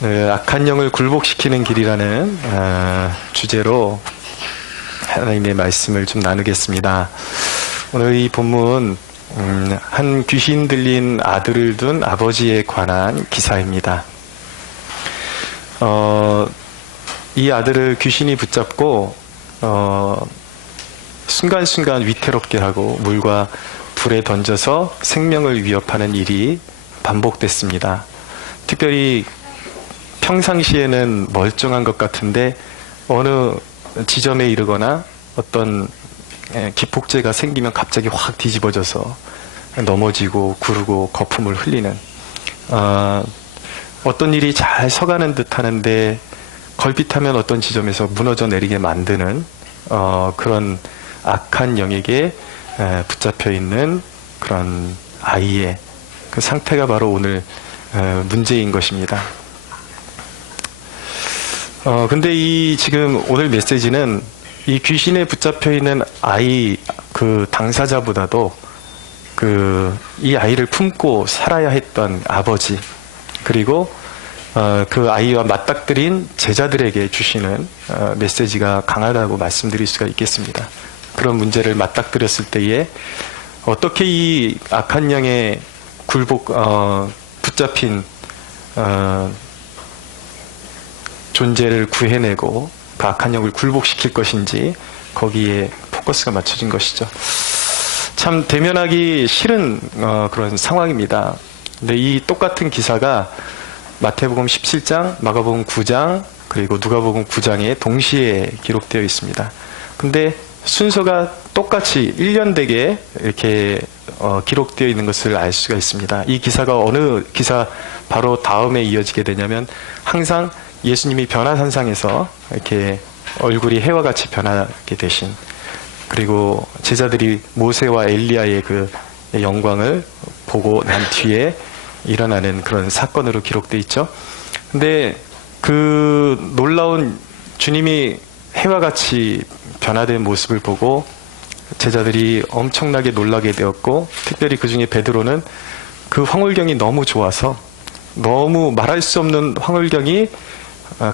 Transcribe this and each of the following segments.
악한 영을 굴복시키는 길이라는 주제로 하나님의 말씀을 좀 나누겠습니다. 오늘 이 본문 한 귀신 들린 아들을 둔 아버지에 관한 기사입니다. 이 아들을 귀신이 붙잡고 순간순간 위태롭게 하고 물과 불에 던져서 생명을 위협하는 일이 반복됐습니다. 특별히 평상시에는 멀쩡한 것 같은데 어느 지점에 이르거나 어떤 기폭제가 생기면 갑자기 확 뒤집어져서 넘어지고 구르고 거품을 흘리는 어떤 일이 잘 서가는 듯 하는데 걸핏하면 어떤 지점에서 무너져 내리게 만드는 그런 악한 영에게 붙잡혀 있는 그런 아이의 그 상태가 바로 오늘 문제인 것입니다. 근데 이 지금 오늘 메시지는 이 귀신에 붙잡혀 있는 아이 그 당사자보다도 이 아이를 품고 살아야 했던 아버지, 그리고 그 아이와 맞닥뜨린 제자들에게 주시는 메시지가 강하다고 말씀드릴 수가 있겠습니다. 그런 문제를 맞닥뜨렸을 때에 어떻게 이 악한 영에 붙잡힌 존재를 구해내고 그 악한 영을 굴복시킬 것인지 거기에 포커스가 맞춰진 것이죠. 참 대면하기 싫은 그런 상황입니다. 근데 이 똑같은 기사가 마태복음 17장, 마가복음 9장, 그리고 누가복음 9장에 동시에 기록되어 있습니다. 근데 순서가 똑같이 일련되게 이렇게 기록되어 있는 것을 알 수가 있습니다. 이 기사가 어느 기사 바로 다음에 이어지게 되냐면 항상 예수님이 변화산상에서 이렇게 얼굴이 해와 같이 변하게 되신, 그리고 제자들이 모세와 엘리야의 그 영광을 보고 난 뒤에 일어나는 그런 사건으로 기록되어 있죠. 근데 그 놀라운 주님이 해와 같이 변화된 모습을 보고 제자들이 엄청나게 놀라게 되었고, 특별히 그 중에 베드로는 그 황홀경이 너무 좋아서 너무 말할 수 없는 황홀경이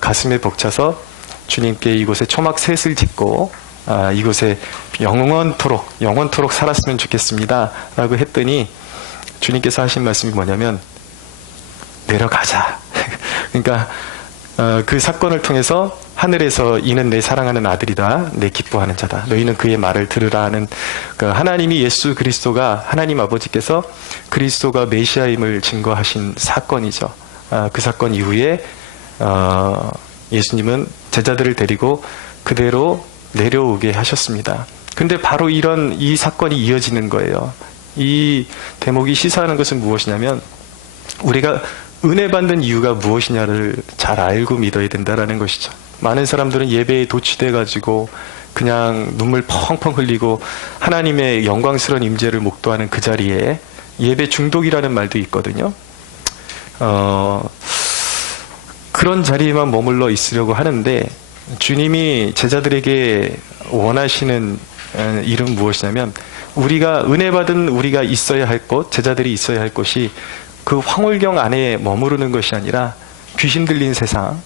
가슴에 벅차서 주님께 이곳에 초막 셋을 짓고 이곳에 영원토록 살았으면 좋겠습니다 라고 했더니 주님께서 하신 말씀이 뭐냐면 내려가자. 그러니까 그 사건을 통해서 하늘에서 이는 내 사랑하는 아들이다, 내 기뻐하는 자다, 너희는 그의 말을 들으라 하는 하나님이 예수 그리스도가, 하나님 아버지께서 그리스도가 메시아임을 증거하신 사건이죠. 그 사건 이후에 예수님은 제자들을 데리고 그대로 내려오게 하셨습니다. 근데 바로 이 사건이 이어지는 거예요. 이 대목이 시사하는 것은 무엇이냐면 우리가 은혜 받는 이유가 무엇이냐를 잘 알고 믿어야 된다라는 것이죠. 많은 사람들은 예배에 도취돼가지고 그냥 눈물 펑펑 흘리고 하나님의 영광스러운 임재를 목도하는 그 자리에 예배 중독이라는 말도 있거든요. 그런 자리에만 머물러 있으려고 하는데 주님이 제자들에게 원하시는 일은 무엇이냐면 우리가 은혜 받은 우리가 있어야 할 곳, 제자들이 있어야 할 곳이 그 황홀경 안에 머무르는 것이 아니라 귀신 들린 세상,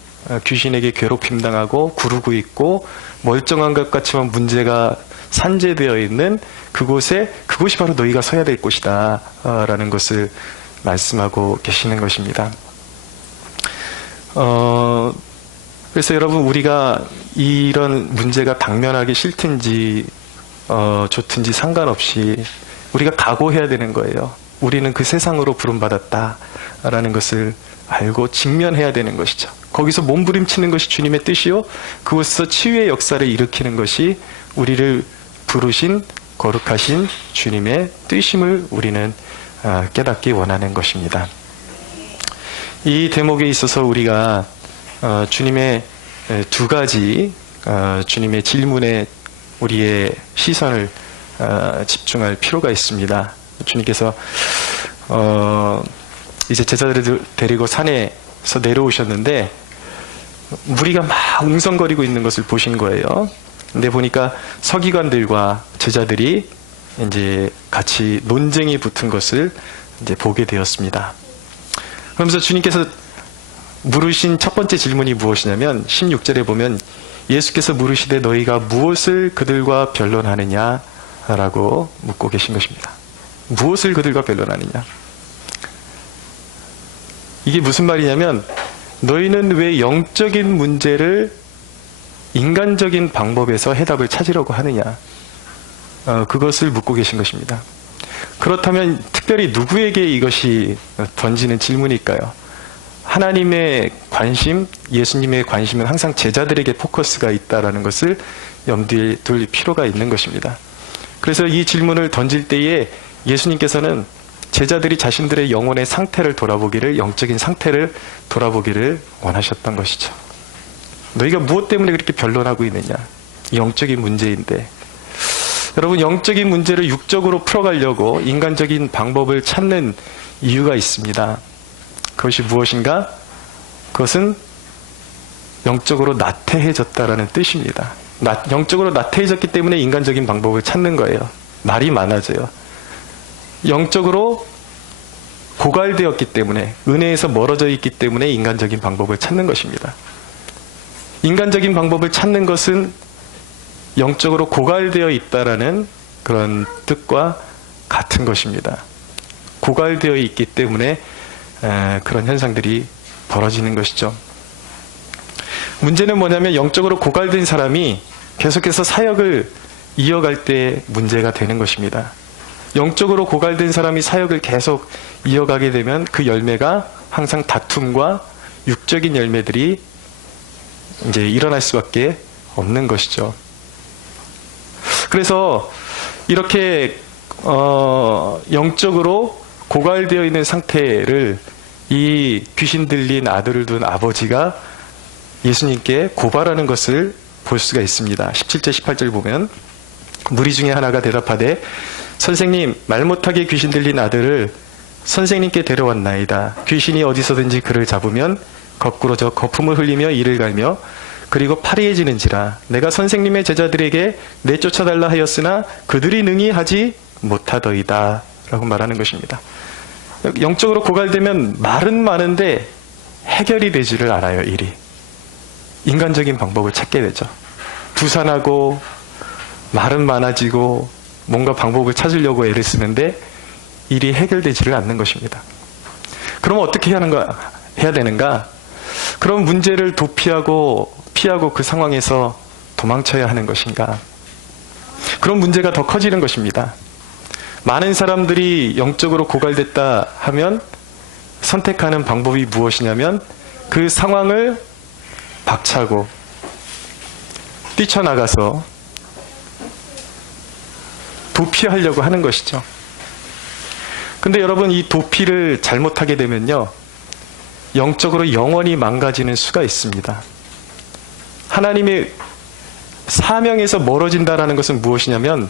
귀신에게 괴롭힘 당하고 구르고 있고 멀쩡한 것 같지만 문제가 산재되어 있는 그곳이 바로 너희가 서야 될 곳이다 라는 것을 말씀하고 계시는 것입니다. 그래서 여러분, 우리가 이런 문제가 당면하기 싫든지 좋든지 상관없이 우리가 각오해야 되는 거예요. 우리는 그 세상으로 부름받았다라는 것을 알고 직면해야 되는 것이죠. 거기서 몸부림치는 것이 주님의 뜻이요, 그곳에서 치유의 역사를 일으키는 것이 우리를 부르신 거룩하신 주님의 뜻임을 우리는 깨닫기 원하는 것입니다. 이 대목에 있어서 우리가 주님의 두 가지 주님의 질문에 우리의 시선을 집중할 필요가 있습니다. 주님께서 이제 제자들을 데리고 산에서 내려오셨는데 무리가 막 웅성거리고 있는 것을 보신 거예요. 근데 보니까 서기관들과 제자들이 이제 같이 논쟁이 붙은 것을 이제 보게 되었습니다. 그러면서 주님께서 물으신 첫 번째 질문이 무엇이냐면 16절에 보면 예수께서 물으시되 너희가 무엇을 그들과 변론하느냐 라고 묻고 계신 것입니다. 무엇을 그들과 변론하느냐? 이게 무슨 말이냐면 너희는 왜 영적인 문제를 인간적인 방법에서 해답을 찾으려고 하느냐? 그것을 묻고 계신 것입니다. 그렇다면 특별히 누구에게 이것이 던지는 질문일까요? 하나님의 관심, 예수님의 관심은 항상 제자들에게 포커스가 있다는 것을 염두에 둘 필요가 있는 것입니다. 그래서 이 질문을 던질 때에 예수님께서는 제자들이 자신들의 영혼의 상태를 돌아보기를, 영적인 상태를 돌아보기를 원하셨던 것이죠. 너희가 무엇 때문에 그렇게 변론하고 있느냐? 영적인 문제인데. 여러분, 영적인 문제를 육적으로 풀어가려고 인간적인 방법을 찾는 이유가 있습니다. 그것이 무엇인가? 그것은 영적으로 나태해졌다라는 뜻입니다. 영적으로 나태해졌기 때문에 인간적인 방법을 찾는 거예요. 말이 많아져요. 영적으로 고갈되었기 때문에, 은혜에서 멀어져 있기 때문에 인간적인 방법을 찾는 것입니다. 인간적인 방법을 찾는 것은 영적으로 고갈되어 있다라는 그런 뜻과 같은 것입니다. 고갈되어 있기 때문에 그런 현상들이 벌어지는 것이죠. 문제는 뭐냐면 영적으로 고갈된 사람이 계속해서 사역을 이어갈 때 문제가 되는 것입니다. 영적으로 고갈된 사람이 사역을 계속 이어가게 되면 그 열매가 항상 다툼과 육적인 열매들이 이제 일어날 수밖에 없는 것이죠. 그래서 이렇게 영적으로 고갈되어 있는 상태를 이 귀신 들린 아들을 둔 아버지가 예수님께 고발하는 것을 볼 수가 있습니다. 17절 18절 보면 무리 중에 하나가 대답하되 선생님, 말 못하게 귀신 들린 아들을 선생님께 데려왔나이다. 귀신이 어디서든지 그를 잡으면 거꾸로 저 거품을 흘리며 이를 갈며 그리고 파리해지는지라. 내가 선생님의 제자들에게 내쫓아달라 하였으나 그들이 능히 하지 못하더이다 라고 말하는 것입니다. 영적으로 고갈되면 말은 많은데 해결이 되지를 않아요. 일이. 인간적인 방법을 찾게 되죠. 부산하고 말은 많아지고 뭔가 방법을 찾으려고 애를 쓰는데 일이 해결되지를 않는 것입니다. 그럼 어떻게 해야 되는가? 그럼 문제를 도피하고 피하고 그 상황에서 도망쳐야 하는 것인가? 그럼 문제가 더 커지는 것입니다. 많은 사람들이 영적으로 고갈됐다 하면 선택하는 방법이 무엇이냐면 그 상황을 박차고 뛰쳐나가서 도피하려고 하는 것이죠. 근데 여러분, 이 도피를 잘못하게 되면요, 영적으로 영원히 망가지는 수가 있습니다. 하나님의 사명에서 멀어진다라는 것은 무엇이냐면,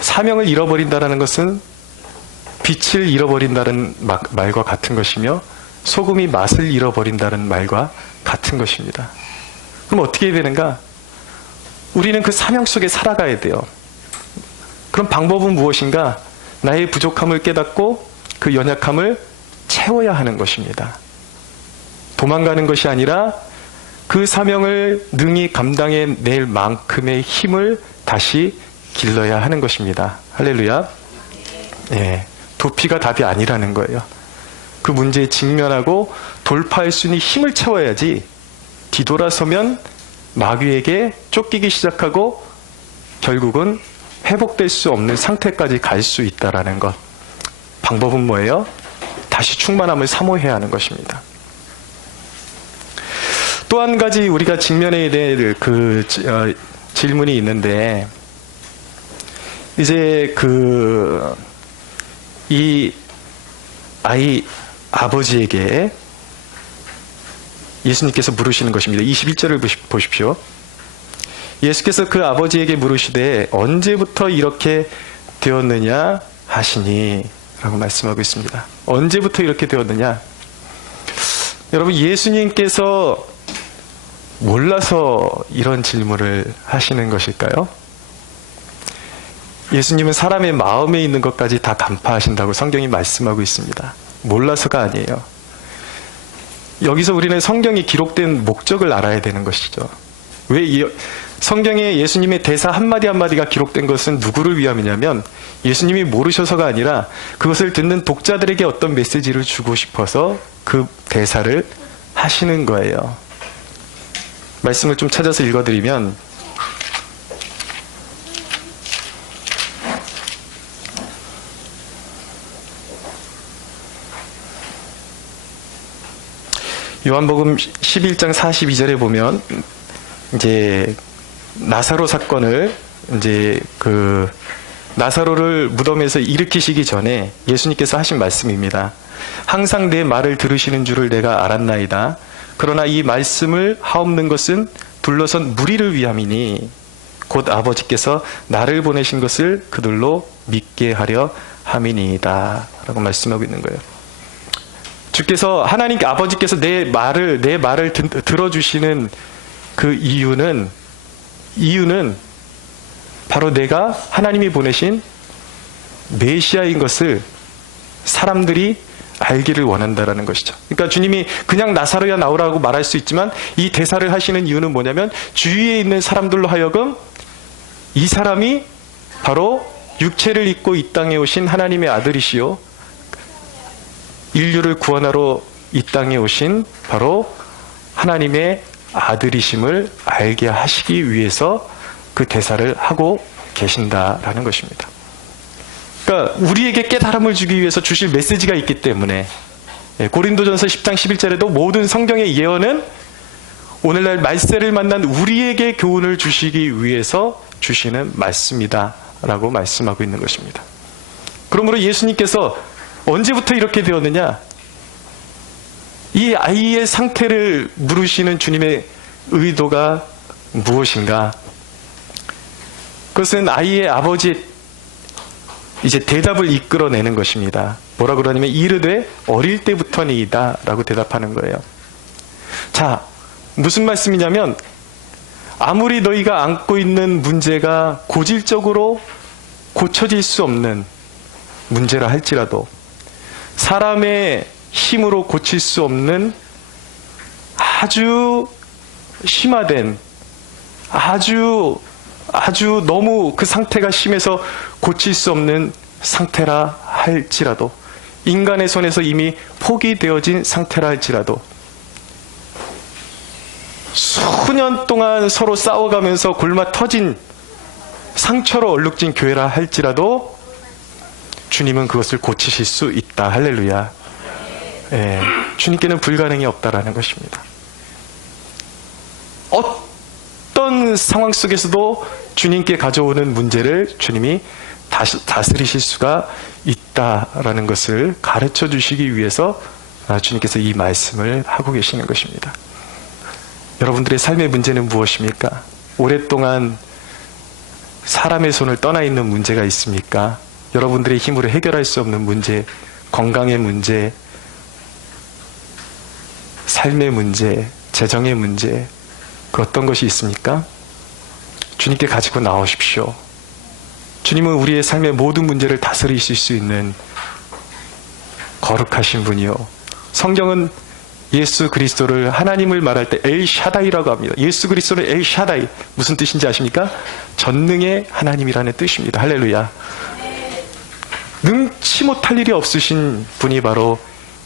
사명을 잃어버린다라는 것은 빛을 잃어버린다는 말과 같은 것이며 소금이 맛을 잃어버린다는 말과 같은 것입니다. 그럼 어떻게 해야 되는가? 우리는 그 사명 속에 살아가야 돼요. 그럼 방법은 무엇인가? 나의 부족함을 깨닫고 그 연약함을 채워야 하는 것입니다. 도망가는 것이 아니라 그 사명을 능히 감당해낼 만큼의 힘을 다시 길러야 하는 것입니다. 할렐루야. 예, 도피가 답이 아니라는 거예요. 그 문제에 직면하고 돌파할 수 있는 힘을 채워야지 뒤돌아서면 마귀에게 쫓기기 시작하고 결국은 회복될 수 없는 상태까지 갈 수 있다는 것. 방법은 뭐예요? 다시 충만함을 사모해야 하는 것입니다. 또 한 가지 우리가 직면해야 될 질문이 있는데, 이제 이 아이 아버지에게 예수님께서 물으시는 것입니다. 21절을 보십시오. 예수께서 그 아버지에게 물으시되 언제부터 이렇게 되었느냐 하시니 라고 말씀하고 있습니다. 언제부터 이렇게 되었느냐? 여러분, 예수님께서 몰라서 이런 질문을 하시는 것일까요? 예수님은 사람의 마음에 있는 것까지 다 간파하신다고 성경이 말씀하고 있습니다. 몰라서가 아니에요. 여기서 우리는 성경이 기록된 목적을 알아야 되는 것이죠. 왜 성경에 예수님의 대사 한마디 한마디가 기록된 것은 누구를 위함이냐면 예수님이 모르셔서가 아니라 그것을 듣는 독자들에게 어떤 메시지를 주고 싶어서 그 대사를 하시는 거예요. 말씀을 좀 찾아서 읽어드리면 요한복음 11장 42절에 보면 이제 나사로 사건을 이제 나사로를 무덤에서 일으키시기 전에 예수님께서 하신 말씀입니다. 항상 내 말을 들으시는 줄을 내가 알았나이다. 그러나 이 말씀을 하옵는 것은 둘러선 무리를 위함이니 곧 아버지께서 나를 보내신 것을 그들로 믿게 하려 함이니이다. 라고 말씀하고 있는 거예요. 주께서 하나님께 아버지께서 내 말을 들어주시는 그 이유는 바로 내가 하나님이 보내신 메시아인 것을 사람들이 알기를 원한다라는 것이죠. 그러니까 주님이 그냥 나사로야 나오라고 말할 수 있지만 이 대사를 하시는 이유는 뭐냐면 주위에 있는 사람들로 하여금 이 사람이 바로 육체를 입고 이 땅에 오신 하나님의 아들이시요 인류를 구원하러 이 땅에 오신 바로 하나님의 아들이심을 알게 하시기 위해서 그 대사를 하고 계신다라는 것입니다. 그러니까 우리에게 깨달음을 주기 위해서 주실 메시지가 있기 때문에 고린도전서 10장 11절에도 모든 성경의 예언은 오늘날 말세를 만난 우리에게 교훈을 주시기 위해서 주시는 말씀이다 라고 말씀하고 있는 것입니다. 그러므로 예수님께서 언제부터 이렇게 되었느냐? 이 아이의 상태를 물으시는 주님의 의도가 무엇인가? 그것은 아이의 아버지의 이제 대답을 이끌어내는 것입니다. 뭐라 그러냐면 이르되 어릴 때부터니이다 라고 대답하는 거예요. 자, 무슨 말씀이냐면 아무리 너희가 안고 있는 문제가 고질적으로 고쳐질 수 없는 문제라 할지라도 사람의 힘으로 고칠 수 없는 아주 심화된 아주 너무 그 상태가 심해서 고칠 수 없는 상태라 할지라도 인간의 손에서 이미 포기되어진 상태라 할지라도 수년 동안 서로 싸워가면서 골마 터진 상처로 얼룩진 교회라 할지라도 주님은 그것을 고치실 수 있다. 할렐루야. 주님께는 불가능이 없다라는 것입니다. 어떤 상황 속에서도 주님께 가져오는 문제를 주님이 다스리실 수가 있다라는 것을 가르쳐 주시기 위해서 주님께서 이 말씀을 하고 계시는 것입니다. 여러분들의 삶의 문제는 무엇입니까? 오랫동안 사람의 손을 떠나 있는 문제가 있습니까? 여러분들의 힘으로 해결할 수 없는 문제, 건강의 문제, 삶의 문제, 재정의 문제, 그 어떤 것이 있습니까? 주님께 가지고 나오십시오. 주님은 우리의 삶의 모든 문제를 다스리실 수 있는 거룩하신 분이요. 성경은 예수 그리스도를 하나님을 말할 때 엘샤다이라고 합니다. 예수 그리스도는 엘샤다이. 무슨 뜻인지 아십니까? 전능의 하나님이라는 뜻입니다. 할렐루야. 능치 못할 일이 없으신 분이 바로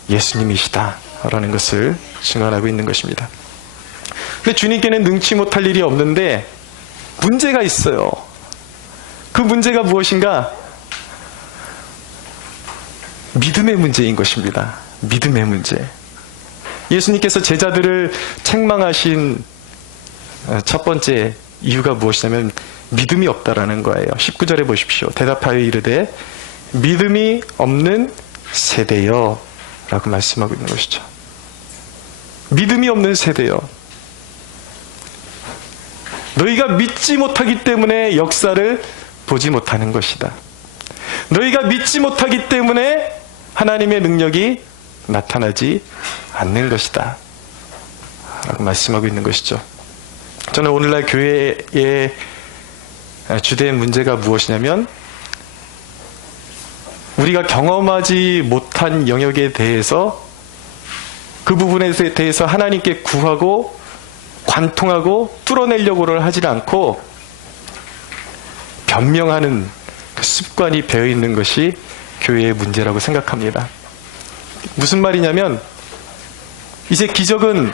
예수님이시다라는 것을 증언하고 있는 것입니다. 근데 주님께는 능치 못할 일이 없는데 문제가 있어요. 그 문제가 무엇인가? 믿음의 문제인 것입니다. 믿음의 문제. 예수님께서 제자들을 책망하신 첫 번째 이유가 무엇이냐면 믿음이 없다라는 거예요. 19절에 보십시오. 대답하여 이르되 믿음이 없는 세대여 라고 말씀하고 있는 것이죠. 믿음이 없는 세대여. 너희가 믿지 못하기 때문에 역사를 보지 못하는 것이다. 너희가 믿지 못하기 때문에 하나님의 능력이 나타나지 않는 것이다 라고 말씀하고 있는 것이죠. 저는 오늘날 교회의 주된 문제가 무엇이냐면 우리가 경험하지 못한 영역에 대해서 그 부분에 대해서 하나님께 구하고 관통하고 뚫어내려고를 하지 않고 변명하는 그 습관이 배어있는 것이 교회의 문제라고 생각합니다. 무슨 말이냐면 이제 기적은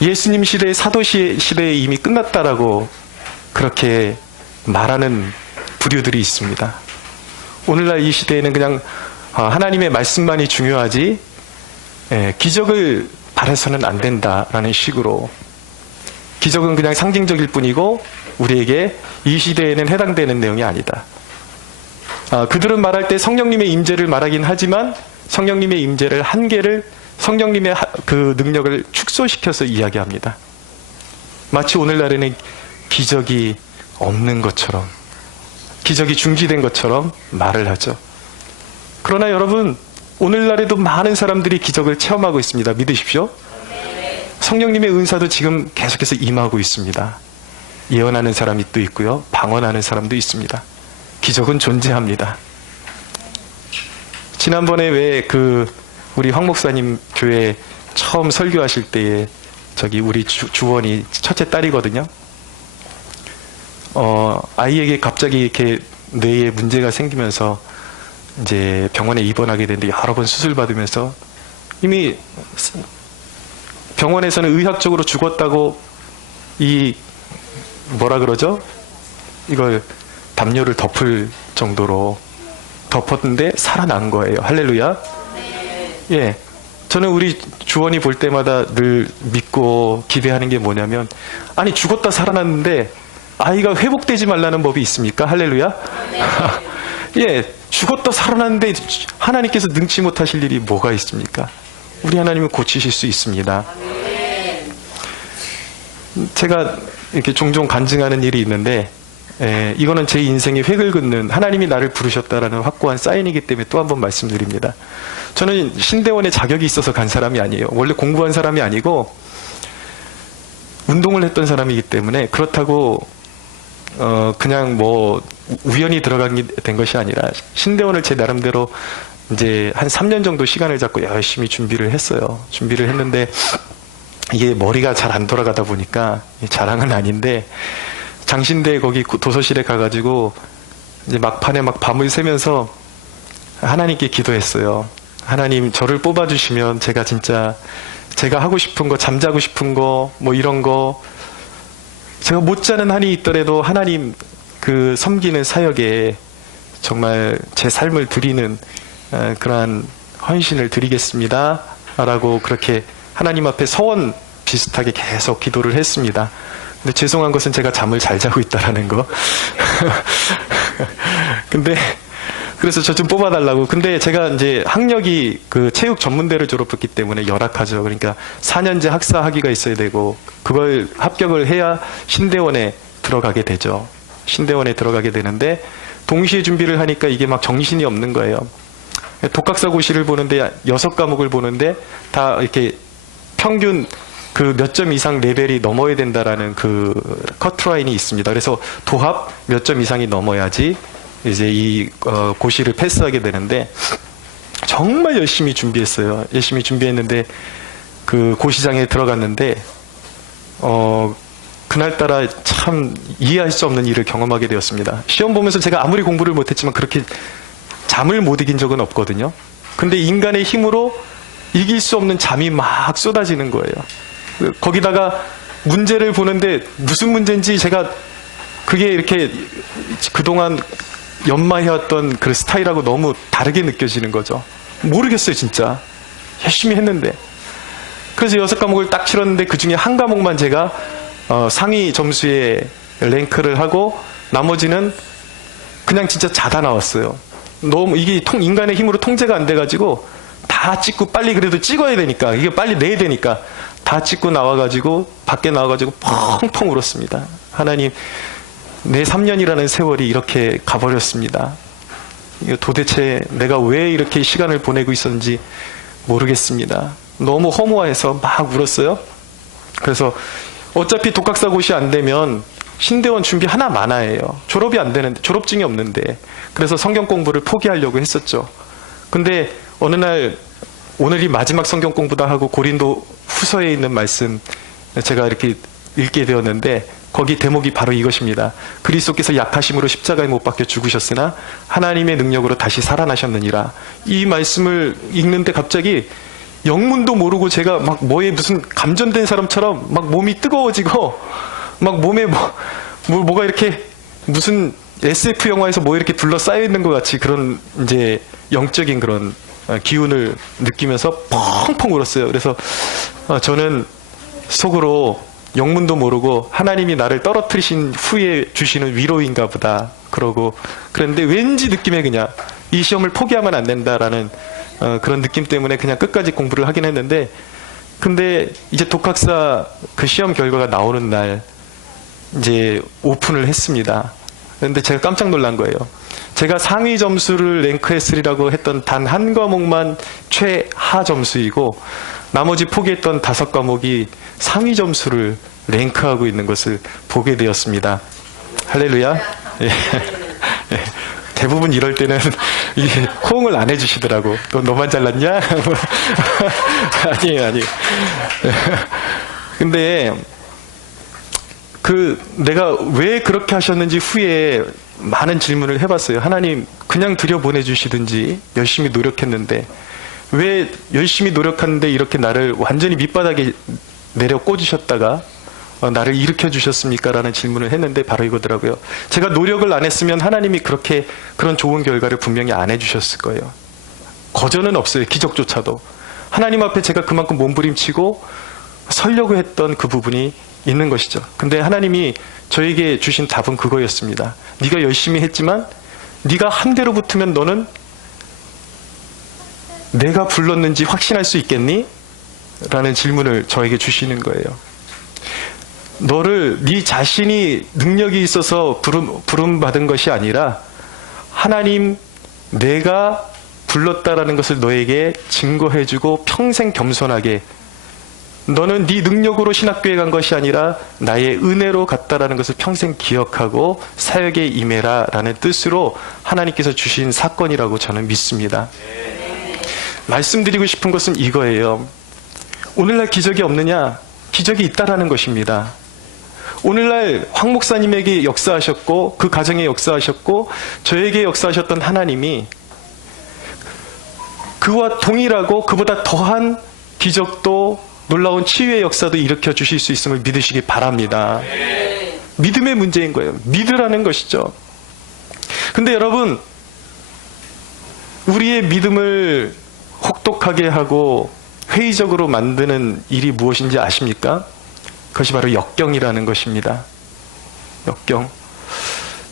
예수님 시대의 사도 시대에 이미 끝났다라고 그렇게 말하는 부류들이 있습니다. 오늘날 이 시대에는 그냥 하나님의 말씀만이 중요하지 기적을 바라서는 안 된다라는 식으로 기적은 그냥 상징적일 뿐이고 우리에게 이 시대에는 해당되는 내용이 아니다. 그들은 말할 때 성령님의 임재를 말하긴 하지만 성령님의 임재를 한계를 성령님의 그 능력을 축소시켜서 이야기합니다. 마치 오늘날에는 기적이 없는 것처럼 기적이 중지된 것처럼 말을 하죠. 그러나 여러분 오늘날에도 많은 사람들이 기적을 체험하고 있습니다. 믿으십시오. 성령님의 은사도 지금 계속해서 임하고 있습니다. 예언하는 사람이 또 있고요. 방언하는 사람도 있습니다. 기적은 존재합니다. 지난번에 왜 우리 황 목사님 교회 처음 설교하실 때에 저기 우리 주원이 첫째 딸이거든요. 아이에게 갑자기 이렇게 뇌에 문제가 생기면서 이제 병원에 입원하게 됐는데 여러 번 수술 받으면서 이미 병원에서는 의학적으로 죽었다고 뭐라 그러죠? 이걸 담요를 덮을 정도로 덮었는데 살아난 거예요. 할렐루야. 예. 저는 우리 주원이 볼 때마다 늘 믿고 기대하는 게 뭐냐면 아니 죽었다 살아났는데 아이가 회복되지 말라는 법이 있습니까? 할렐루야. 예. 죽었다 살아났는데 하나님께서 능치 못하실 일이 뭐가 있습니까? 우리 하나님은 고치실 수 있습니다. 제가 이렇게 종종 간증하는 일이 있는데 이거는 제 인생의 획을 긋는 하나님이 나를 부르셨다라는 확고한 사인이기 때문에 또 한 번 말씀드립니다. 저는 신대원에 자격이 있어서 간 사람이 아니에요. 원래 공부한 사람이 아니고 운동을 했던 사람이기 때문에 그렇다고 그냥 뭐 우연히 들어가게 된 것이 아니라 신대원을 제 나름대로 이제 한 3년 정도 시간을 잡고 열심히 준비를 했어요. 준비를 했는데 이게 머리가 잘 안 돌아가다 보니까 자랑은 아닌데 장신대 거기 도서실에 가가지고 이제 막판에 막 밤을 새면서 하나님께 기도했어요. 하나님 저를 뽑아주시면 제가 진짜 제가 하고 싶은 거 잠자고 싶은 거 뭐 이런 거 제가 못 자는 한이 있더라도 하나님 그 섬기는 사역에 정말 제 삶을 드리는 그러한 헌신을 드리겠습니다 라고 그렇게 하나님 앞에 서원 비슷하게 계속 기도를 했습니다. 근데 죄송한 것은 제가 잠을 잘 자고 있다라는 거. 근데 그래서 저 좀 뽑아달라고. 근데 제가 이제 학력이 그 체육 전문대를 졸업했기 때문에 열악하죠. 그러니까 4년제 학사 학위가 있어야 되고 그걸 합격을 해야 신대원에 들어가게 되죠. 신대원에 들어가게 되는데 동시에 준비를 하니까 이게 막 정신이 없는 거예요. 독학사고시를 보는데 6과목을 보는데 다 이렇게 평균 그 몇 점 이상 레벨이 넘어야 된다라는 그 커트라인이 있습니다. 그래서 도합 몇 점 이상이 넘어야지 이제 이 고시를 패스하게 되는데 정말 열심히 준비했어요. 열심히 준비했는데 그 고시장에 들어갔는데 그날따라 참 이해할 수 없는 일을 경험하게 되었습니다. 시험 보면서 제가 아무리 공부를 못했지만 그렇게 잠을 못 이긴 적은 없거든요. 근데 인간의 힘으로 이길 수 없는 잠이 막 쏟아지는 거예요. 거기다가 문제를 보는데 무슨 문제인지 제가 그게 이렇게 그동안 연마해왔던 그 스타일하고 너무 다르게 느껴지는 거죠. 모르겠어요 진짜. 열심히 했는데. 그래서 6과목을 딱 치렀는데 그 중에 한 과목만 제가 상위 점수에 랭크를 하고 나머지는 그냥 진짜 자다 나왔어요. 너무 이게 인간의 힘으로 통제가 안 돼가지고 다 찍고 빨리 그래도 찍어야 되니까 이게 빨리 내야 되니까 다 찍고 나와가지고 밖에 나와가지고 펑펑 울었습니다. 하나님 내 3년이라는 세월이 이렇게 가버렸습니다. 도대체 내가 왜 이렇게 시간을 보내고 있었는지 모르겠습니다. 너무 허무해서 막 울었어요. 그래서 어차피 독학사고시 안 되면 신대원 준비 하나 많아요. 졸업이 안 되는데 졸업증이 없는데 그래서 성경 공부를 포기하려고 했었죠. 근데 어느 날 오늘이 마지막 성경 공부다 하고 고린도 후서에 있는 말씀 제가 이렇게 읽게 되었는데 거기 대목이 바로 이것입니다. 그리스도께서 약하심으로 십자가에 못 박혀 죽으셨으나 하나님의 능력으로 다시 살아나셨느니라. 이 말씀을 읽는데 갑자기 영문도 모르고 제가 막 뭐에 무슨 감전된 사람처럼 막 몸이 뜨거워지고 막 몸에 뭐가 이렇게 무슨 SF 영화에서 뭐 이렇게 둘러싸여 있는 것 같이 그런 이제 영적인 그런 기운을 느끼면서 펑펑 울었어요. 그래서 저는 속으로 영문도 모르고 하나님이 나를 떨어뜨리신 후에 주시는 위로인가 보다 그러고 그랬는데 왠지 느낌에 그냥 이 시험을 포기하면 안 된다라는 그런 느낌 때문에 그냥 끝까지 공부를 하긴 했는데 근데 이제 독학사 그 시험 결과가 나오는 날 이제 오픈을 했습니다. 그런데 제가 깜짝 놀란 거예요. 제가 상위 점수를 랭크했으리라고 했던 단 한 과목만 최하 점수이고 나머지 포기했던 5과목이 상위 점수를 랭크하고 있는 것을 보게 되었습니다. 할렐루야. 예. 예. 대부분 이럴 때는 호응을 안 해주시더라고. 너만 잘났냐? 아니에요. 근데 내가 왜 그렇게 하셨는지 후에 많은 질문을 해봤어요. 하나님 그냥 들여보내주시든지 열심히 노력했는데 왜 열심히 노력하는데 이렇게 나를 완전히 밑바닥에 내려 꽂으셨다가 나를 일으켜 주셨습니까? 라는 질문을 했는데 바로 이거더라고요. 제가 노력을 안 했으면 하나님이 그런 좋은 결과를 분명히 안 해주셨을 거예요. 거저는 없어요. 기적조차도. 하나님 앞에 제가 그만큼 몸부림치고 서려고 했던 그 부분이 있는 것이죠. 근데 하나님이 저에게 주신 답은 그거였습니다. 네가 열심히 했지만 네가 한 대로 붙으면 너는 내가 불렀는지 확신할 수 있겠니? 라는 질문을 저에게 주시는 거예요. 너를 네 자신이 능력이 있어서 부름받은 것이 아니라 하나님 내가 불렀다라는 것을 너에게 증거해주고 평생 겸손하게 너는 네 능력으로 신학교에 간 것이 아니라 나의 은혜로 갔다라는 것을 평생 기억하고 사역에 임해라 라는 뜻으로 하나님께서 주신 사건이라고 저는 믿습니다. 말씀드리고 싶은 것은 이거예요. 오늘날 기적이 없느냐? 기적이 있다라는 것입니다. 오늘날 황 목사님에게 역사하셨고 그 가정에 역사하셨고 저에게 역사하셨던 하나님이 그와 동일하고 그보다 더한 기적도 놀라운 치유의 역사도 일으켜 주실 수 있음을 믿으시기 바랍니다. 믿음의 문제인 거예요. 믿으라는 것이죠. 근데 여러분 우리의 믿음을 혹독하게 하고 회의적으로 만드는 일이 무엇인지 아십니까? 그것이 바로 역경이라는 것입니다.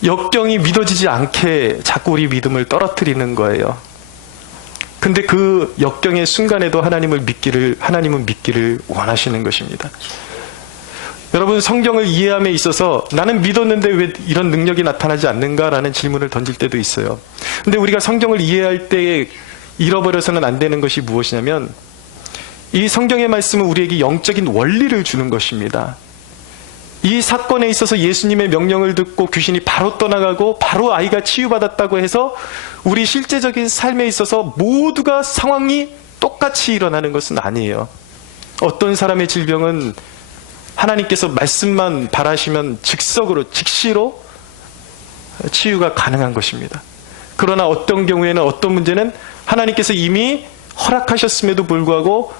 역경이 믿어지지 않게 자꾸 우리 믿음을 떨어뜨리는 거예요. 근데 그 역경의 순간에도 하나님은 믿기를 원하시는 것입니다. 여러분 성경을 이해함에 있어서 나는 믿었는데 왜 이런 능력이 나타나지 않는가라는 질문을 던질 때도 있어요. 근데 우리가 성경을 이해할 때 잃어버려서는 안 되는 것이 무엇이냐면 이 성경의 말씀은 우리에게 영적인 원리를 주는 것입니다. 이 사건에 있어서 예수님의 명령을 듣고 귀신이 바로 떠나가고 바로 아이가 치유받았다고 해서 우리 실제적인 삶에 있어서 모두가 상황이 똑같이 일어나는 것은 아니에요. 어떤 사람의 질병은 하나님께서 말씀만 바라시면 즉시로 치유가 가능한 것입니다. 그러나 어떤 경우에는 어떤 문제는 하나님께서 이미 허락하셨음에도 불구하고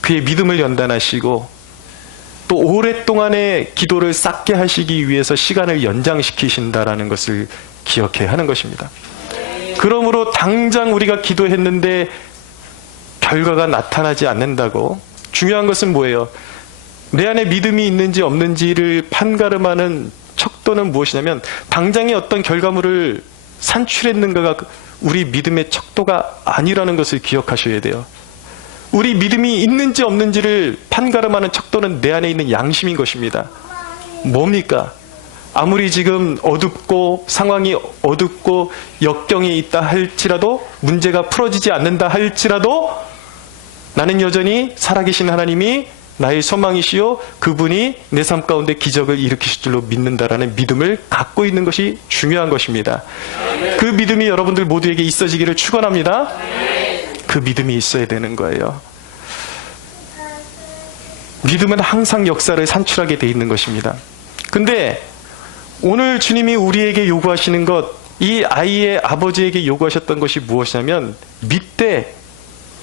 그의 믿음을 연단하시고 또 오랫동안의 기도를 쌓게 하시기 위해서 시간을 연장시키신다라는 것을 기억해야 하는 것입니다. 그러므로 당장 우리가 기도했는데 결과가 나타나지 않는다고 중요한 것은 뭐예요? 내 안에 믿음이 있는지 없는지를 판가름하는 척도는 무엇이냐면 당장의 어떤 결과물을 산출했는가가 우리 믿음의 척도가 아니라는 것을 기억하셔야 돼요. 우리 믿음이 있는지 없는지를 판가름하는 척도는 내 안에 있는 양심인 것입니다. 뭡니까? 아무리 지금 어둡고 상황이 어둡고 역경이 있다 할지라도 문제가 풀어지지 않는다 할지라도 나는 여전히 살아계신 하나님이 나의 소망이시요 그분이 내 삶 가운데 기적을 일으키실 줄로 믿는다라는 믿음을 갖고 있는 것이 중요한 것입니다. 그 믿음이 여러분들 모두에게 있어지기를 축원합니다. 그 믿음이 있어야 되는 거예요. 믿음은 항상 역사를 산출하게 돼 있는 것입니다. 근데 오늘 주님이 우리에게 요구하시는 것, 이 아이의 아버지에게 요구하셨던 것이 무엇이냐면, 믿되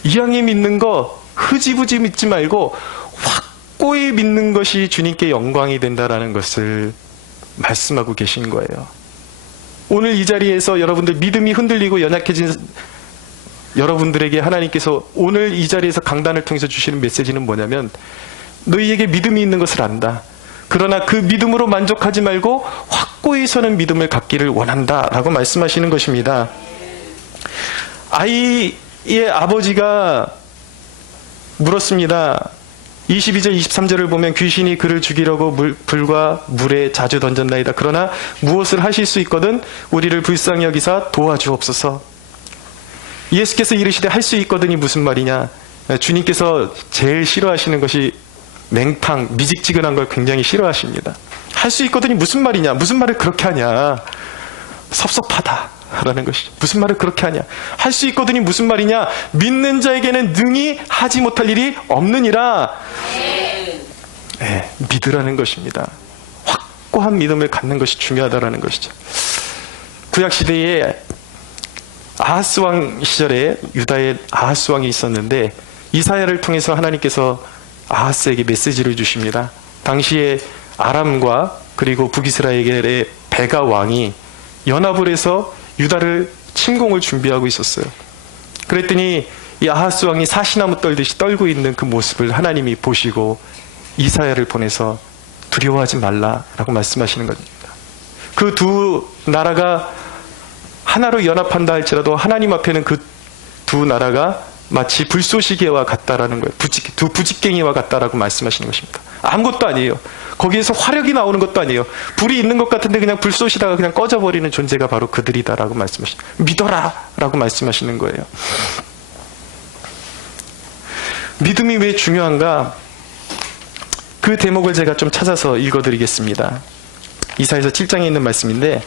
이왕에 믿는 거 흐지부지 믿지 말고 확고히 믿는 것이 주님께 영광이 된다라는 것을 말씀하고 계신 거예요. 오늘 이 자리에서 여러분들 믿음이 흔들리고 연약해진 여러분들에게 하나님께서 오늘 이 자리에서 강단을 통해서 주시는 메시지는 뭐냐면, 너희에게 믿음이 있는 것을 안다. 그러나 그 믿음으로 만족하지 말고 확고히 서는 믿음을 갖기를 원한다 라고 말씀하시는 것입니다. 아이의 아버지가 물었습니다. 22절 23절을 보면 귀신이 그를 죽이려고 불과 물에 자주 던졌나이다. 그러나 무엇을 하실 수 있거든 우리를 불쌍히 여기사 도와주옵소서. 예수께서 이르시되 할 수 있거든이 무슨 말이냐. 주님께서 제일 싫어하시는 것이 맹탕, 미직지근한 걸 굉장히 싫어하십니다. 할 수 있거든이 무슨 말이냐. 무슨 말을 그렇게 하냐. 섭섭하다 라는 것이죠. 무슨 말을 그렇게 하냐. 할 수 있거든이 무슨 말이냐. 믿는 자에게는 능히 하지 못할 일이 없느니라. 네, 믿으라는 것입니다. 확고한 믿음을 갖는 것이 중요하다라는 것이죠. 구약시대에 아하스 왕 시절에 유다에 아하스 왕이 있었는데, 이사야를 통해서 하나님께서 아하스에게 메시지를 주십니다. 당시에 아람과 그리고 북이스라엘의 베가 왕이 연합을 해서 유다를 침공을 준비하고 있었어요. 그랬더니 이 아하스 왕이 사시나무 떨듯이 떨고 있는 그 모습을 하나님이 보시고 이사야를 보내서 두려워하지 말라라고 말씀하시는 겁니다. 그 두 나라가 하나로 연합한다 할지라도 하나님 앞에는 그 두 나라가 마치 불쏘시개와 같다라는 거예요. 두 부직갱이와 같다라고 말씀하시는 것입니다. 아무것도 아니에요. 거기에서 화력이 나오는 것도 아니에요. 불이 있는 것 같은데 그냥 불 쏘시다가 그냥 꺼져버리는 존재가 바로 그들이다라고 말씀하시는, 믿어라 라고 말씀하시는 거예요. 믿음이 왜 중요한가? 그 대목을 제가 좀 찾아서 읽어드리겠습니다. 이사야서 7장에 있는 말씀인데,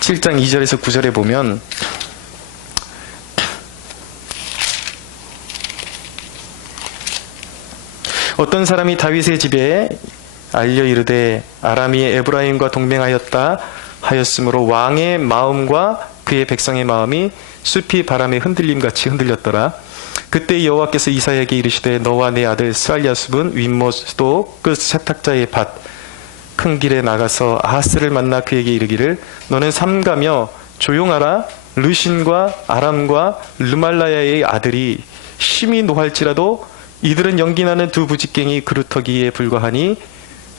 7장 2절에서 9절에 보면 어떤 사람이 다윗의 집에 알려 이르되 아람이 에브라임과 동맹하였다 하였으므로 왕의 마음과 그의 백성의 마음이 숲이 바람에 흔들림같이 흔들렸더라. 그때 여호와께서 이사야에게 이르시되 너와 내 아들 스알랴숲은 윗모도 끝 세탁자의 밭 큰 길에 나가서 아하스를 만나 그에게 이르기를 너는 삼가며 조용하라. 르신과 아람과 르말라야의 아들이 심히 노할지라도 이들은 연기나는 두 부직갱이 그루터기에 불과하니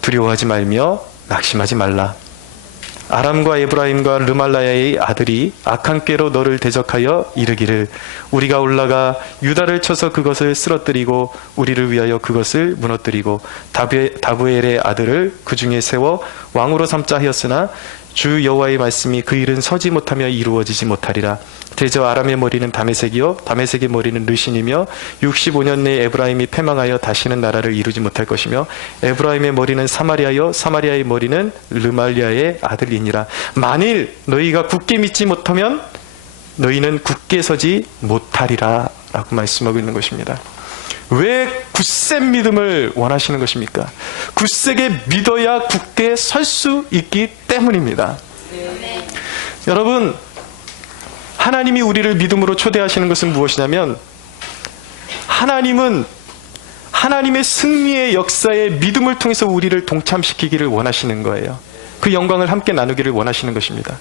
두려워하지 말며 낙심하지 말라. 아람과 에브라임과 르말라야의 아들이 악한 꾀로 너를 대적하여 이르기를 우리가 올라가 유다를 쳐서 그것을 쓰러뜨리고 우리를 위하여 그것을 무너뜨리고 다브엘의 아들을 그 중에 세워 왕으로 삼자 하였으나 주 여호와의 말씀이 그 일은 서지 못하며 이루어지지 못하리라. 대저 아람의 머리는 다메섹이요 다메섹의 머리는 르신이며 65년 내에 에브라임이 패망하여 다시는 나라를 이루지 못할 것이며 에브라임의 머리는 사마리아요 사마리아의 머리는 르말리아의 아들이니라. 만일 너희가 굳게 믿지 못하면 너희는 굳게 서지 못하리라 라고 말씀하고 있는 것입니다. 왜 굳센 믿음을 원하시는 것입니까? 굳세게 믿어야 굳게 설 수 있기 때문입니다. 네. 여러분, 하나님이 우리를 믿음으로 초대하시는 것은 무엇이냐면 하나님은 하나님의 승리의 역사에 믿음을 통해서 우리를 동참시키기를 원하시는 거예요. 그 영광을 함께 나누기를 원하시는 것입니다.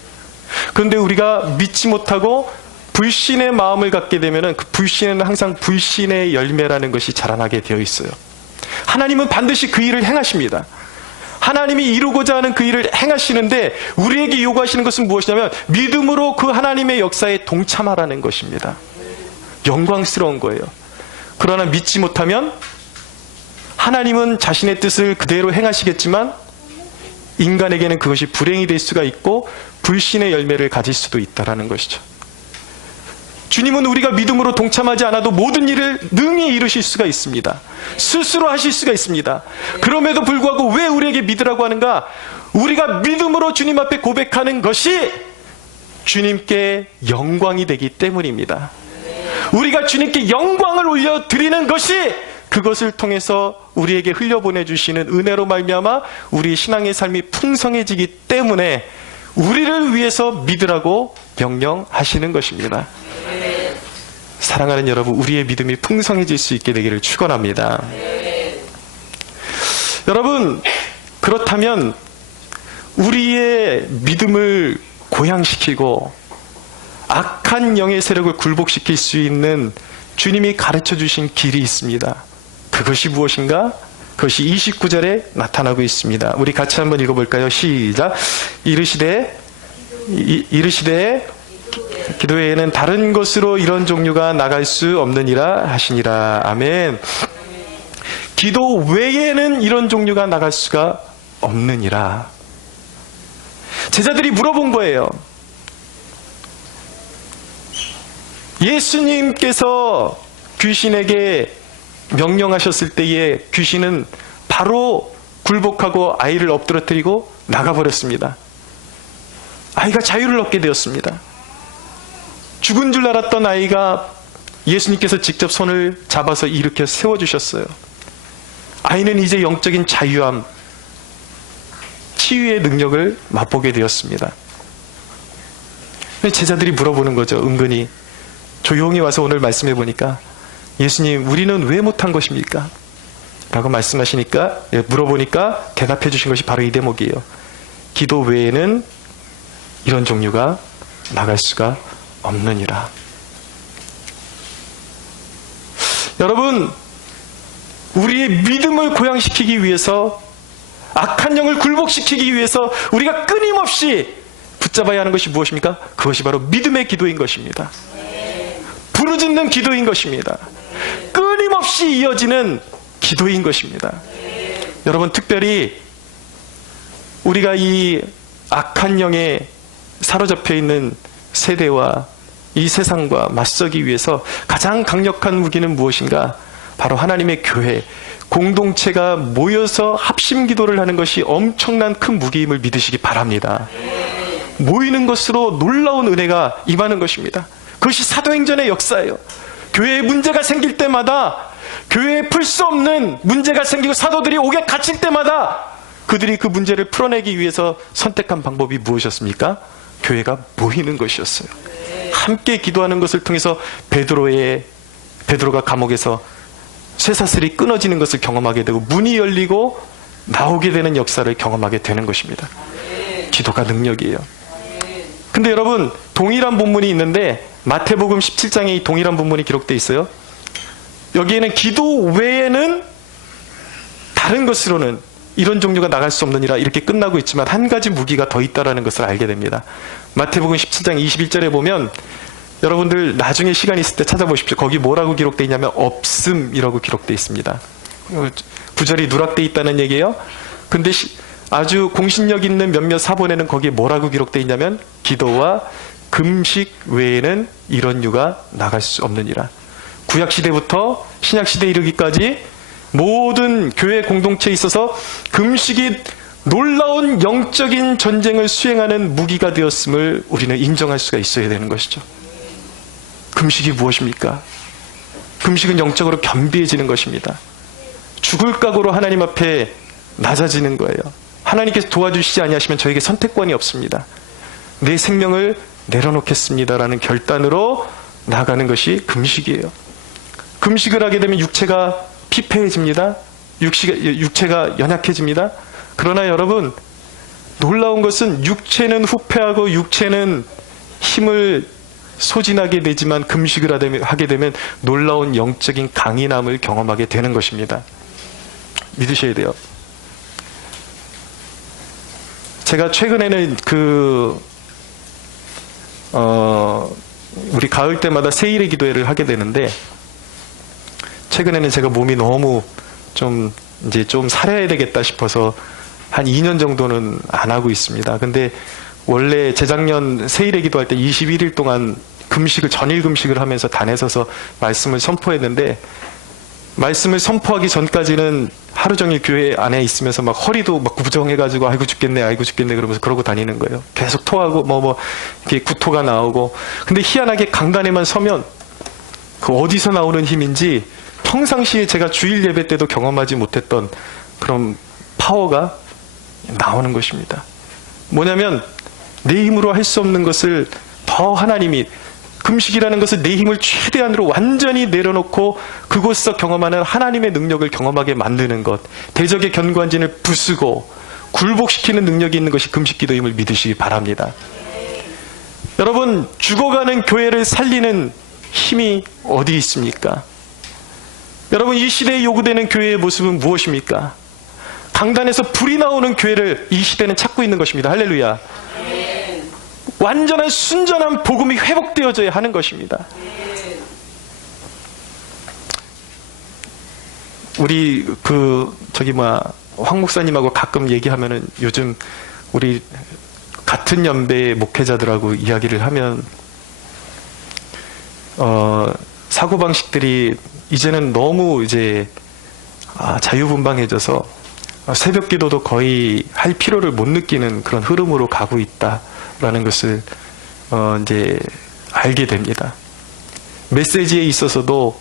그런데 우리가 믿지 못하고 불신의 마음을 갖게 되면 그 불신에는 항상 불신의 열매라는 것이 자라나게 되어 있어요. 하나님은 반드시 그 일을 행하십니다. 하나님이 이루고자 하는 그 일을 행하시는데 우리에게 요구하시는 것은 무엇이냐면 믿음으로 그 하나님의 역사에 동참하라는 것입니다. 영광스러운 거예요. 그러나 믿지 못하면 하나님은 자신의 뜻을 그대로 행하시겠지만 인간에게는 그것이 불행이 될 수가 있고 불신의 열매를 가질 수도 있다는 것이죠. 주님은 우리가 믿음으로 동참하지 않아도 모든 일을 능히 이루실 수가 있습니다. 스스로 하실 수가 있습니다. 그럼에도 불구하고 왜 우리에게 믿으라고 하는가? 우리가 믿음으로 주님 앞에 고백하는 것이 주님께 영광이 되기 때문입니다. 우리가 주님께 영광을 올려드리는 것이 그것을 통해서 우리에게 흘려보내주시는 은혜로 말미암아 우리 신앙의 삶이 풍성해지기 때문에 우리를 위해서 믿으라고 명령하시는 것입니다. 사랑하는 여러분, 우리의 믿음이 풍성해질 수 있게 되기를 축원합니다. 여러분, 그렇다면 우리의 믿음을 고양시키고 악한 영의 세력을 굴복시킬 수 있는 주님이 가르쳐 주신 길이 있습니다. 그것이 무엇인가? 그것이 29절에 나타나고 있습니다. 우리 같이 한번 읽어볼까요? 시작. 이르시되 기도 외에는 다른 것으로 이런 종류가 나갈 수 없느니라 하시니라. 아멘. 기도 외에는 이런 종류가 나갈 수가 없느니라. 제자들이 물어본 거예요. 예수님께서 귀신에게 명령하셨을 때에 귀신은 바로 굴복하고 아이를 엎드러뜨리고 나가버렸습니다. 아이가 자유를 얻게 되었습니다. 죽은 줄 알았던 아이가 예수님께서 직접 손을 잡아서 일으켜 세워주셨어요. 아이는 이제 영적인 자유함, 치유의 능력을 맛보게 되었습니다. 제자들이 물어보는 거죠. 은근히 조용히 와서 오늘 말씀해 보니까 예수님, 우리는 왜 못한 것입니까? 라고 말씀하시니까, 물어보니까 대답해 주신 것이 바로 이 대목이에요. 기도 외에는 이런 종류가 나갈 수가 없느니라. 여러분, 우리의 믿음을 고양시키기 위해서, 악한 영을 굴복시키기 위해서 우리가 끊임없이 붙잡아야 하는 것이 무엇입니까? 그것이 바로 믿음의 기도인 것입니다. 부르짖는 기도인 것입니다. 끊임없이 이어지는 기도인 것입니다. 여러분, 특별히 우리가 이 악한 영에 사로잡혀 있는 세대와 이 세상과 맞서기 위해서 가장 강력한 무기는 무엇인가? 바로 하나님의 교회, 공동체가 모여서 합심 기도를 하는 것이 엄청난 큰 무기임을 믿으시기 바랍니다. 모이는 것으로 놀라운 은혜가 임하는 것입니다. 그것이 사도행전의 역사예요. 교회에 문제가 생길 때마다, 교회에 풀 수 없는 문제가 생기고 사도들이 옥에 갇힐 때마다 그들이 그 문제를 풀어내기 위해서 선택한 방법이 무엇이었습니까? 교회가 모이는 것이었어요. 함께 기도하는 것을 통해서 베드로가 감옥에서 쇠사슬이 끊어지는 것을 경험하게 되고 문이 열리고 나오게 되는 역사를 경험하게 되는 것입니다. 기도가 능력이에요. 근데 여러분, 동일한 본문이 있는데 마태복음 17장에 이 동일한 본문이 기록되어 있어요. 여기에는 기도 외에는 다른 것으로는 이런 종류가 나갈 수 없느니라 이렇게 끝나고 있지만 한 가지 무기가 더 있다는 것을 알게 됩니다. 마태복음 17장 21절에 보면, 여러분들 나중에 시간 있을 때 찾아보십시오. 거기 뭐라고 기록되어 있냐면 없음이라고 기록되어 있습니다. 구절이 누락되어 있다는 얘기예요. 근데 아주 공신력 있는 몇몇 사본에는 거기에 뭐라고 기록되어 있냐면 기도와 금식 외에는 이런 유가 나갈 수 없느니라. 구약시대부터 신약시대에 이르기까지 모든 교회 공동체에 있어서 금식이 놀라운 영적인 전쟁을 수행하는 무기가 되었음을 우리는 인정할 수가 있어야 되는 것이죠. 금식이 무엇입니까? 금식은 영적으로 겸비해지는 것입니다. 죽을 각오로 하나님 앞에 낮아지는 거예요. 하나님께서 도와주시지 아니하시면 저에게 선택권이 없습니다. 내 생명을 내려놓겠습니다라는 결단으로 나가는 것이 금식이에요. 금식을 하게 되면 육체가 피폐해집니다. 육체가 연약해집니다. 그러나 여러분, 놀라운 것은 육체는 후패하고 육체는 힘을 소진하게 되지만 금식을 하게 되면 놀라운 영적인 강인함을 경험하게 되는 것입니다. 믿으셔야 돼요. 제가 최근에는 우리 가을 때마다 세일의 기도회를 하게 되는데, 최근에는 제가 몸이 너무 좀 살아야 되겠다 싶어서 한 2년 정도는 안 하고 있습니다. 근데 원래 재작년 세일의 기도할 때 21일 동안 전일 금식을 하면서 단에 서서 말씀을 선포했는데, 말씀을 선포하기 전까지는 하루 종일 교회 안에 있으면서 막 허리도 막 구부정해가지고 아이고 죽겠네 그러면서 그러고 다니는 거예요. 계속 토하고 이렇게 구토가 나오고. 근데 희한하게 강단에만 서면 그 어디서 나오는 힘인지 평상시에 제가 주일 예배 때도 경험하지 못했던 그런 파워가 나오는 것입니다. 뭐냐면 내 힘으로 할 수 없는 것을 더 하나님이, 금식이라는 것은 내 힘을 최대한으로 완전히 내려놓고 그곳에서 경험하는 하나님의 능력을 경험하게 만드는 것, 대적의 견고한진을 부수고 굴복시키는 능력이 있는 것이 금식기도임을 믿으시기 바랍니다. 여러분, 죽어가는 교회를 살리는 힘이 어디 있습니까? 여러분, 이 시대에 요구되는 교회의 모습은 무엇입니까? 강단에서 불이 나오는 교회를 이 시대는 찾고 있는 것입니다. 할렐루야. 완전한 순전한 복음이 회복되어져야 하는 것입니다. 우리 황 목사님하고 가끔 얘기하면은, 요즘 우리 같은 연배의 목회자들하고 이야기를 하면 사고방식들이 이제는 너무 자유분방해져서 새벽 기도도 거의 할 필요를 못 느끼는 그런 흐름으로 가고 있다라는 것을 이제 알게 됩니다. 메시지에 있어서도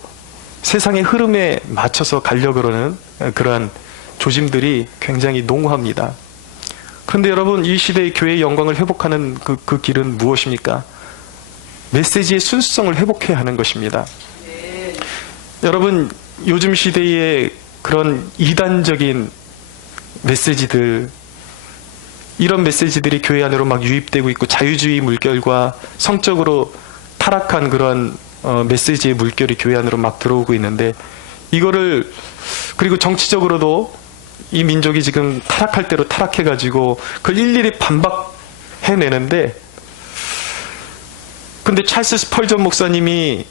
세상의 흐름에 맞춰서 가려고 그러는 그러한 조짐들이 굉장히 농후합니다. 그런데 여러분, 이 시대의 교회의 영광을 회복하는 그 길은 무엇입니까? 메시지의 순수성을 회복해야 하는 것입니다. 여러분, 요즘 시대의 그런 이단적인 메시지들, 이런 메시지들이 교회 안으로 막 유입되고 있고, 자유주의 물결과 성적으로 타락한 그런 메시지의 물결이 교회 안으로 막 들어오고 있는데, 이거를, 그리고 정치적으로도 이 민족이 지금 타락할 대로 타락해가지고 그걸 일일이 반박해내는데, 근데 찰스 스펄전 목사님이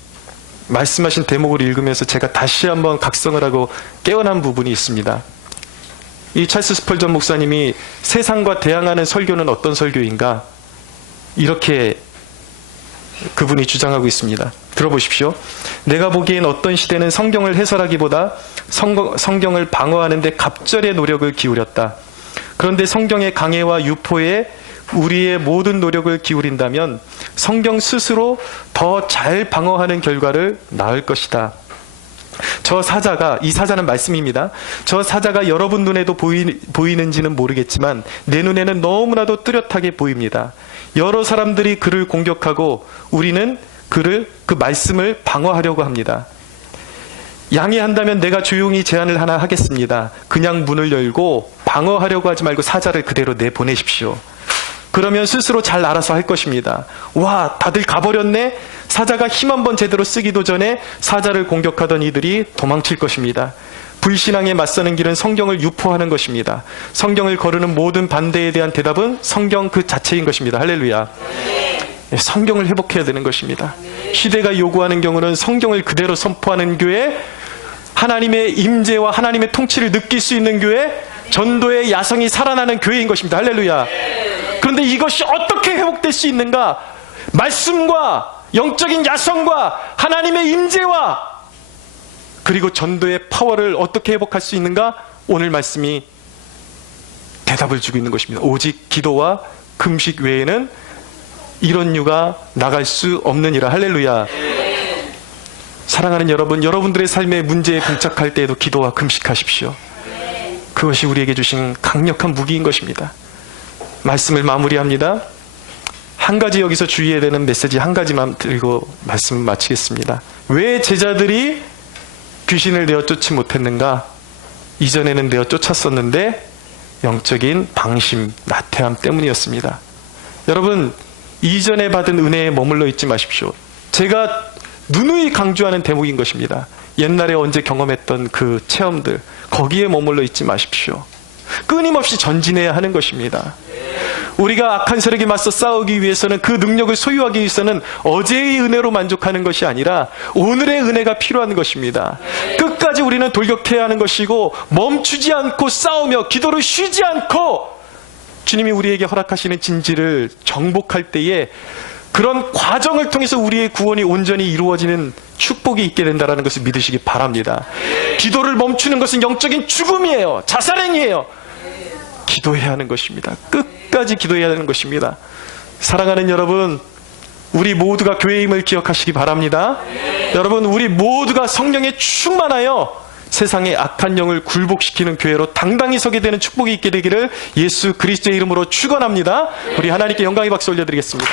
말씀하신 대목을 읽으면서 제가 다시 한번 각성을 하고 깨어난 부분이 있습니다. 이 찰스 스펄전 목사님이 세상과 대항하는 설교는 어떤 설교인가? 이렇게 그분이 주장하고 있습니다. 들어보십시오. 내가 보기엔 어떤 시대는 성경을 해설하기보다 성경을 방어하는 데 갑절의 노력을 기울였다. 그런데 성경의 강해와 유포에 우리의 모든 노력을 기울인다면 성경 스스로 더 잘 방어하는 결과를 낳을 것이다. 이 사자는 말씀입니다. 저 사자가 여러분 눈에도 보이는지는 모르겠지만 내 눈에는 너무나도 뚜렷하게 보입니다. 여러 사람들이 그를 공격하고 우리는 그 말씀을 방어하려고 합니다. 양해한다면 내가 조용히 제안을 하나 하겠습니다. 그냥 문을 열고 방어하려고 하지 말고 사자를 그대로 내보내십시오. 그러면 스스로 잘 알아서 할 것입니다. 와, 다들 가버렸네? 사자가 힘 한번 제대로 쓰기도 전에 사자를 공격하던 이들이 도망칠 것입니다. 불신앙에 맞서는 길은 성경을 유포하는 것입니다. 성경을 거르는 모든 반대에 대한 대답은 성경 그 자체인 것입니다. 할렐루야. 성경을 회복해야 되는 것입니다. 시대가 요구하는 경우는 성경을 그대로 선포하는 교회, 하나님의 임재와 하나님의 통치를 느낄 수 있는 교회, 전도의 야성이 살아나는 교회인 것입니다. 할렐루야. 그런데 이것이 어떻게 회복될 수 있는가? 말씀과 영적인 야성과 하나님의 임재와 그리고 전도의 파워를 어떻게 회복할 수 있는가? 오늘 말씀이 대답을 주고 있는 것입니다. 오직 기도와 금식 외에는 이런 유가 나갈 수 없느니라. 할렐루야. 사랑하는 여러분, 여러분들의 삶의 문제에 봉착할 때에도 기도와 금식하십시오. 그것이 우리에게 주신 강력한 무기인 것입니다. 말씀을 마무리합니다. 한 가지 여기서 주의해야 되는 메시지 한 가지만 드리고 말씀을 마치겠습니다. 왜 제자들이 귀신을 내어 쫓지 못했는가? 이전에는 내어 쫓았었는데 영적인 방심, 나태함 때문이었습니다. 여러분, 이전에 받은 은혜에 머물러 있지 마십시오. 제가 누누이 강조하는 대목인 것입니다. 옛날에 언제 경험했던 그 체험들, 거기에 머물러 있지 마십시오. 끊임없이 전진해야 하는 것입니다. 우리가 악한 세력에 맞서 싸우기 위해서는, 그 능력을 소유하기 위해서는 어제의 은혜로 만족하는 것이 아니라 오늘의 은혜가 필요한 것입니다. 끝까지 우리는 돌격해야 하는 것이고, 멈추지 않고 싸우며 기도를 쉬지 않고 주님이 우리에게 허락하시는 진지를 정복할 때에 그런 과정을 통해서 우리의 구원이 온전히 이루어지는 축복이 있게 된다는 것을 믿으시기 바랍니다. 기도를 멈추는 것은 영적인 죽음이에요. 자살행위예요. 기도해야 하는 것입니다. 끝까지 기도해야 하는 것입니다. 사랑하는 여러분, 우리 모두가 교회임을 기억하시기 바랍니다. 여러분, 우리 모두가 성령에 충만하여 세상의 악한 영을 굴복시키는 교회로 당당히 서게 되는 축복이 있게 되기를 예수 그리스도의 이름으로 축원합니다. 우리 하나님께 영광의 박수 올려드리겠습니다.